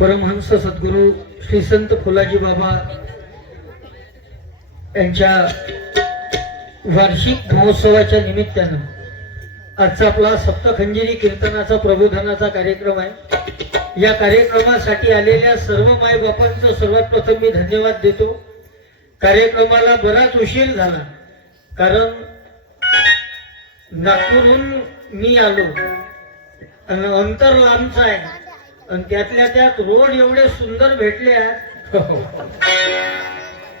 परमहंस सद्गुरू श्री संत फुलाजी बाबा यांच्या वार्षिक महोत्सवाच्या निमित्तानं आजचा आपला सप्तखंजिरी कीर्तनाचा प्रबोधनाचा कार्यक्रम आहे. या कार्यक्रमासाठी आलेल्या सर्व मायबापांचं सर्वात प्रथम मी धन्यवाद देतो. कार्यक्रमाला बराच उशीर झाला कारण नागपूरहून मी आलो. अंतर लांबचं आहे. आणि त्यातल्या त्यात रोड एवढे सुंदर भेटले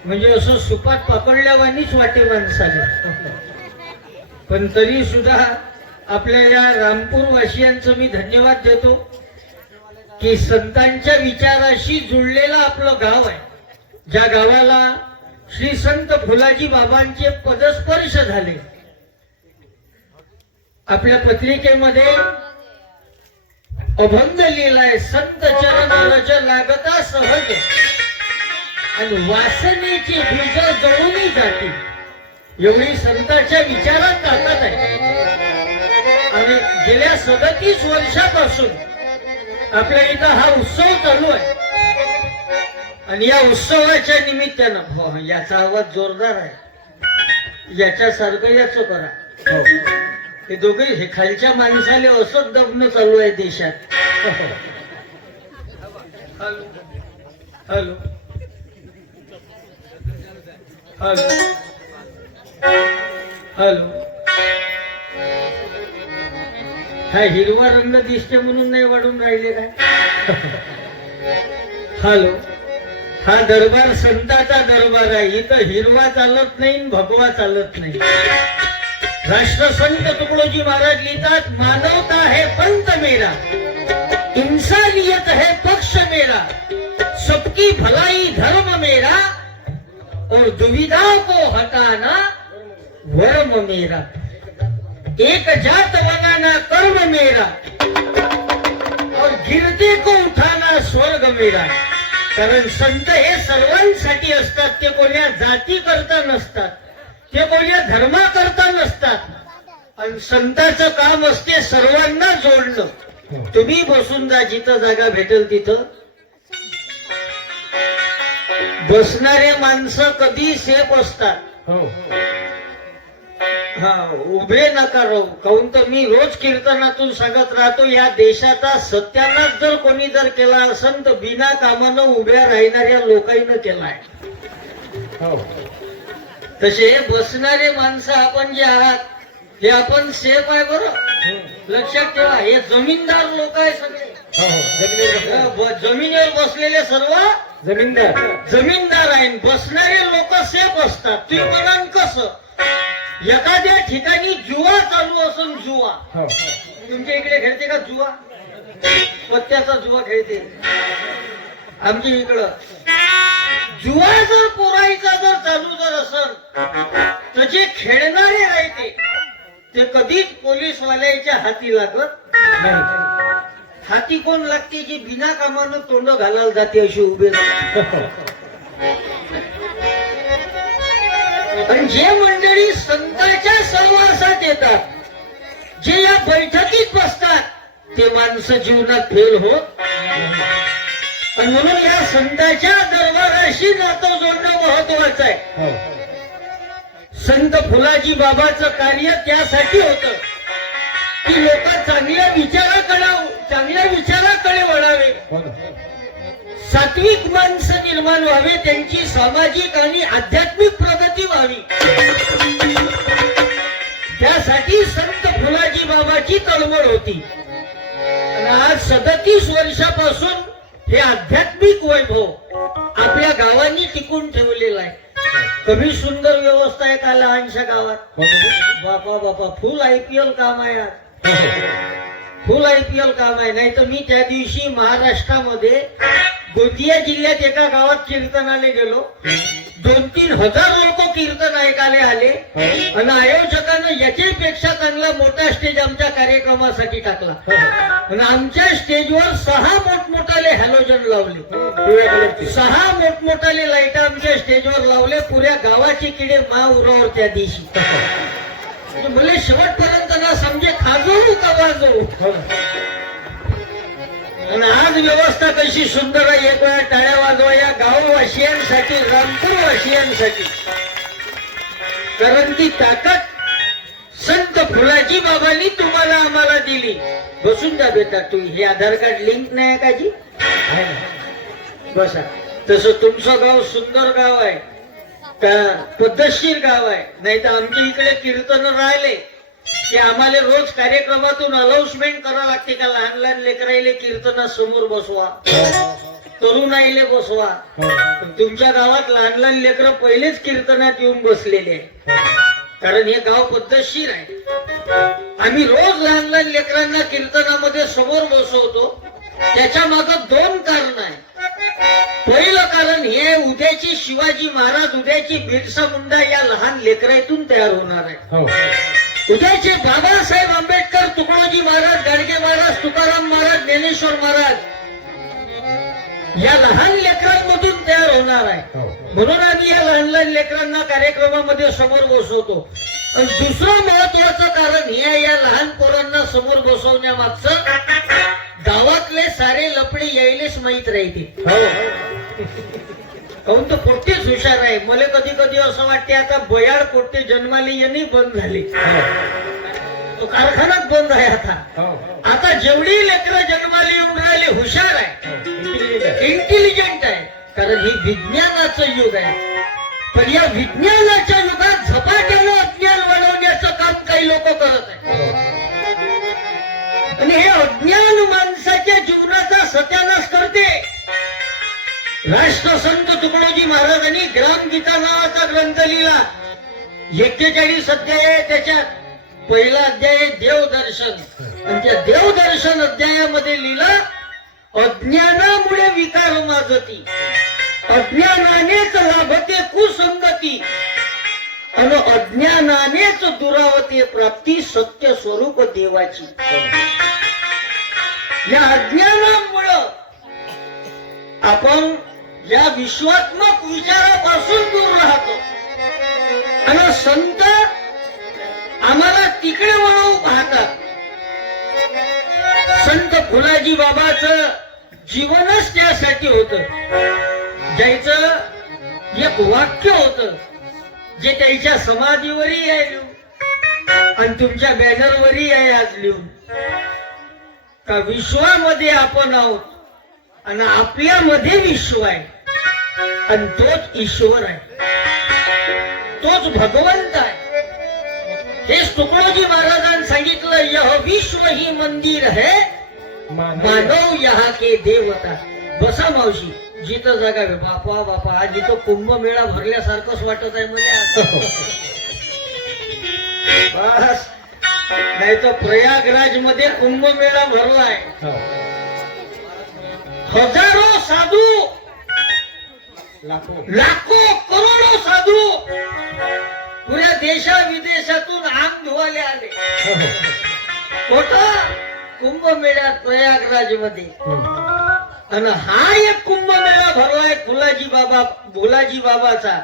म्हणजे असं सुपात पकडल्यावानीच वाटे माणसाने. पण तरी सुद्धा आपल्या या रामपूर वासियांचं मी धन्यवाद देतो की संतांच्या विचाराशी जुळलेलं आपलं गाव आहे ज्या गावाला श्री संत फुलाजी बाबांचे पदस्पर्श झाले. आपल्या पत्रिकेमध्ये अभंग लिहिलाय संत चरण रज लागता सहज. आणि वासनेची बीज जळूनही जाते. एवढी संतांच्या विचारात ताकद आहे. आणि गेल्या सदतीस वर्षापासून आपल्या इथं हा उत्सव चालू आहे. आणि या उत्सवाच्या निमित्तानं हो, याचा आवाज जोरदार आहे. याच्यासारखं याच करा. हो. हे दोघे हे खालच्या माणसाले असंच दबणं चालू आहे देशात. हॅलो हॅलो हॅलो हॅलो हा हिरवा रंग दिसते म्हणून नाही वाढून राहिले काय? हॅलो. हा दरबार संताचा दरबार आहे. इथं हिरवा चालत नाही भगवा चालत नाही. राष्ट्रसंत तुकडोजी महाराज लिहितात मानवता है पंत मेरा. है पक्ष मेरा। सबकी भलाई धर्म मेरा और दुविधा को हटाना वर्म मेरा। एक जात बनाना कर्म मेरा और गिरते को उठाना स्वर्ग मेरा। कारण संत हे सर्वांसाठी असतात ते कोण्या जाती करता नसतात ते कोण्या धर्मा करता नसतात. आणि संताचं काम असते सर्वांना जोडणं. तुम्ही बसून जा जिथं जागा भेटेल तिथं. बसणारे माणसं कधी सेफ असतात. हो. हा उभे नका राहू. काहून तर मी रोज कीर्तनातून सांगत राहतो या देशाचा सत्यानाश जर कोणी जर केला असेल तर बिना कामानं उभ्या राहणाऱ्या लोकांना केलाय. हो. तसे बसणारे माणसं आपण जे आहात हे आपण सेफ आहे बरं. लक्षात ठेवा हे जमीनदार लोक आहे सगळे. हो जमिनीवर ब- जमिनीवर बसलेले सर्व जमीनदार. जमीनदार आहे बसणारे लोक सेफ असतात. म्हणाल कसं? एखाद्या ठिकाणी जुवा चालू असून जुवा. हो तुमच्या इकडे खेळते का जुवा? पत्त्याचा जुवा खेळते. आमच्या इकडं. जुवा जर पोरायचा जर चालू जर असल तर जे खेळणारे राहते ते कधीच पोलीसवाल्याच्या हाती लागत नाही. हाती कोण लागते जी बिना कामानं तोंड घालायला जाते अशी उभे आणि जे मंडळी संतांच्या सहवासात येतात जे या बैठकीत बसतात ते माणसं जीवनात फेल होत आणि म्हणून या संतांच्या दरबाराशी नातं जोडणं महत्वाचं आहे. हो. संत फुलाजी बाबाचं कार्य त्यासाठी होतं. की लोक चांगल्या विचाराकडे चांगल्या विचाराकडे वळावे. सात्विक माणसं निर्माण व्हावे त्यांची सामाजिक आणि आध्यात्मिक प्रगती व्हावी. त्यासाठी संत फुलाजी बाबाची तळमळ होती. आणि आज सदतीस वर्षापासून हे आध्यात्मिक वैभव आपल्या गावांनी टिकून ठेवलेलं आहे. कमी सुंदर व्यवस्था आहे का लहानशा गावात. बापा बापा फुल आय पी एल काम आहे आज. फुल आय पी एल काम आहे. नाही तर मी त्या दिवशी महाराष्ट्रामध्ये गोंदिया जिल्ह्यात एका गावात कीर्तनाला गेलो. दोन तीन हजार लोक कीर्तन ऐकायला आले आणि आयोजकानं याच्यापेक्षा चांगला मोठा स्टेज आमच्या कार्यक्रमासाठी टाकला. आणि आमच्या स्टेजवर सहा मोठमोठाले हॅलोजन लावले. सहा मोठमोठाले लाइट आमच्या स्टेजवर लावले. पुऱ्या गावाची किडे मा उरावर त्या दिवशी म्हणजे मला शेवटपर्यंत ना समजे खाजो का ना आणि आज व्यवस्था कशी सुंदर आहे. एक वेळा टाळ्या वाजवा या गाववासियांसाठी रामपूरवासियांसाठी. कारण ती ताकद संत फुलाजी बाबांनी तुम्हाला आम्हाला दिली. बसून जा बेटा तू हे आधार कार्ड लिंक नाही आहे का जी? हो. बसा. तसं तुमचं गाव सुंदर गाव आहे. का पद्धतशीर गाव आहे. नाही तर आमच्या इकडे कीर्तन राहिले. की आम्हाला रोज कार्यक्रमातून अनाउन्समेंट करावं लागते का? लहान लहान लेकराईले कीर्तना समोर बसवा. तरुणाईले बसवा. पण तुमच्या गावात लहान लहान लेकरं पहिलेच कीर्तनात येऊन बसलेले आहे कारण हे गाव पद्धतशीर आहे. आम्ही रोज लहान लहान लेकरांना कीर्तनामध्ये समोर बसवतो. त्याच्या माग दोन कारण आहे पहिलं कारण हे उद्याची शिवाजी महाराज उद्याची बिरसा मुंडा या लहान लेकरातून तयार होणार आहे हो. उद्याचे बाबासाहेब आंबेडकर तुकडोजी महाराज गाडगे महाराज तुकाराम महाराज ज्ञानेश्वर महाराज या लहान लेकरांमधून तयार होणार आहे. हो. म्हणून आम्ही या लहान लहान लेकरांना कार्यक्रमामध्ये समोर बसवतो. आणि दुसरं महत्वाचं कारण हे आहे, या लहान पोरांना समोर बसवण्यामागचं गावातले सारे लपडे यायलेच माहीत राहते हो. काहून तर पोट्टेच हुशार आहे मला कधी कधी असं वाटते आता बयाड पोट्टे जन्माले येणे बंद झाले. तो कारखानाच बंद आहे आता. हो. आता जेवढी लेकरं जन्माला येऊन राहिले हुशार आहे. इंटेलिजंट इंटेलिजंट आहे. कारण ही विज्ञानाचं युग आहे. पण या विज्ञानाच्या राष्ट्रसंत तुकडोजी महाराजांनी ग्रामगीता नावाचा ग्रंथ लिहिला. एक्केचाळीस अध्याय आहे त्याच्यात पहिला अध्याय आहे देवदर्शन. आणि त्या देवदर्शन अध्यायामध्ये लिहिलं अज्ञानामुळे विकार माजती. अज्ञानानेच लाभते कुसंगती. आणि अज्ञानानेच दुरावते प्राप्ती सत्य स्वरूप देवाची. या अज्ञानामुळं आपण या विश्वात्मक विचारापासून दूर राहतो. आणि संत आम्हाला तिकडे वळवू पाहतात. संत फुलाजी बाबाच जीवनच त्यासाठी होत. ज्याचं एक वाक्य होत जे त्यांच्या समाधीवरही आहे लिहून आणि तुमच्या बॅनरवरही आहे आज लिहून. का विश्वामध्ये आपण आहोत आणि आपल्यामध्ये विश्व आहे. आणि तोच ईश्वर आहे. तोच भगवंत आहे. हेच तुकडोजी महाराजांनी सांगितलं यह विश्व ही मंदिर है मानव यहाँ के देवता. बसा मावशी जिथं जागा. बापा बापा आज इथं कुंभमेळा भरल्यासारखंच वाटत आहे मला. नाही तर प्रयागराजमध्ये कुंभमेळा भरलाय. हो. हजारो साधू लाखो. करोडो साधू पुऱ्या देशा विदेशातून आंग धुवाले आले. कोट कुंभमेळ्या प्रयागराजमध्ये आणि हा एक कुंभमेळा भरलाय फुलाजी बाबा भुलाजी बाबाचा.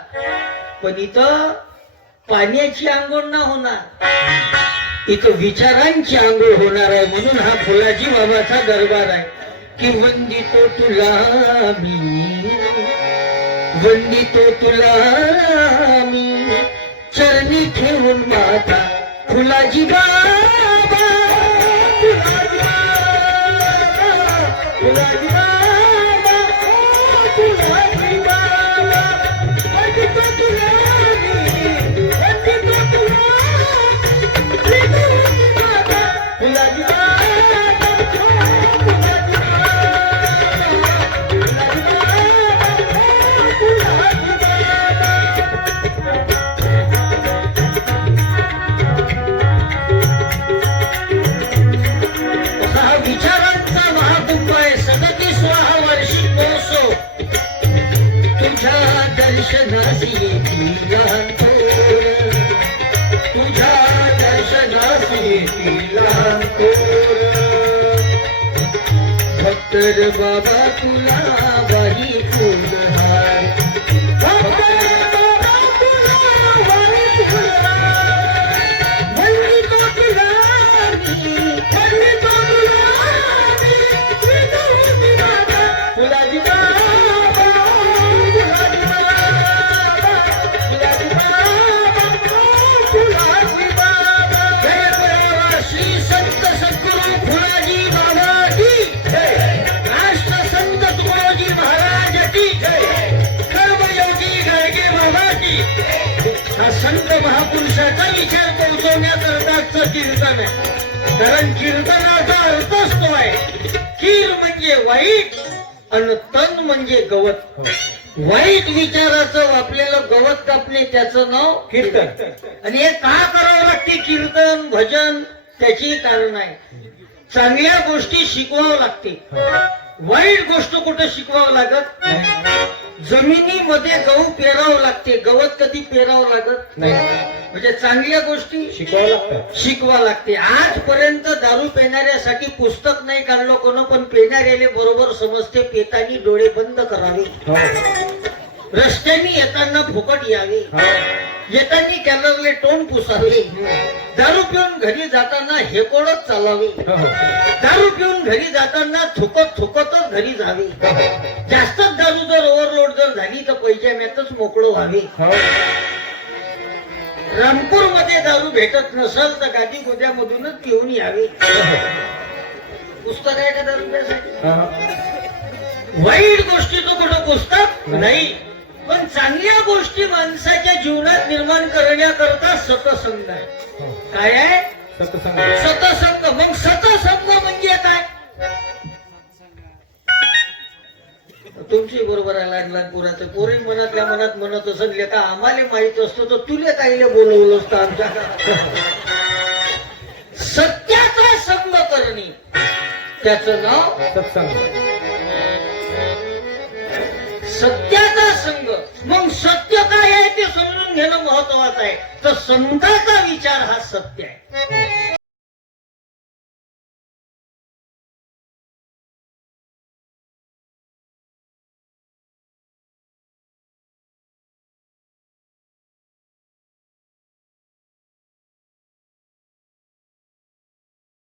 पण इथं पाण्याची आंघोळ ना होणार. इथं विचारांची आंघोळ होणार आहे म्हणून हा फुलाजी बाबाचा दरबार आहे. की वंदितो तुला मी. वंदितो तुला मी. चरणी ठेवून माता फुलाजी बाबा फुलाजी तर बाबा तुला बाई फुलहार हार कीर्तन आहे कारण कीर्तनाचा अर्थच तो आहे कीर म्हणजे वाईट आणि तन म्हणजे गवत. वाईट विचाराचं आपल्याला गवत कापणे त्याचं नाव कीर्तन. आणि हे का करावं लागते कीर्तन भजन? त्याची कारण आहे. चांगल्या गोष्टी शिकवावं लागते. वाईट गोष्ट कुठं शिकवावं लागत? जमिनीमध्ये गहू पेरावं लागते. गवत कधी पेरावं लागत नाही. म्हणजे चांगल्या गोष्टी शिकवावं लागतं. शिकवा लागते. आजपर्यंत दारू पिणाऱ्यासाठी पुस्तक नाही काढलं कोण पण पिणाऱ्याले बरोबर समजते पेतानी डोळे बंद करावे. हो. रस्त्याने येताना फुकट यावे. हो. येताना कॅलरले टोन पुसावे. दारू पिऊन घरी जाताना हेकोडच चालावे. हो. दारू पिऊन घरी जाताना थुकत थुकतच घरी जावे. ओव्हरलोड जर झाली तर पैजाम्यातच मोकळं व्हावे. हो. रामपूरमध्ये दारू भेटत नसल तर गादी गोद्यामधूनच पिऊन यावे. पुस्तक आहे का दारू प्यासाठी. वाईट गोष्टीचं कुठं पुस्तक? नाही. पण चांगल्या गोष्टी माणसाच्या जीवनात निर्माण करण्याकरता सतसंग आहे. हो. काय आहे? सत्संग. सतसंग. मग सतसंग तुमची बरोबर आहे लहान लहान पोराचं पोरी मनातल्या मनात म्हणत असत लेका आम्हाला माहीत असतं तर तुले काहीले बोलवलं असतं आमच्या सत्याचा संग करणे. त्याचं नाव सत्संग. सत्याचा संग. मग सत्य काय आहे ते समजून घेणं महत्वाचं आहे. तर संताचा विचार हा सत्य आहे.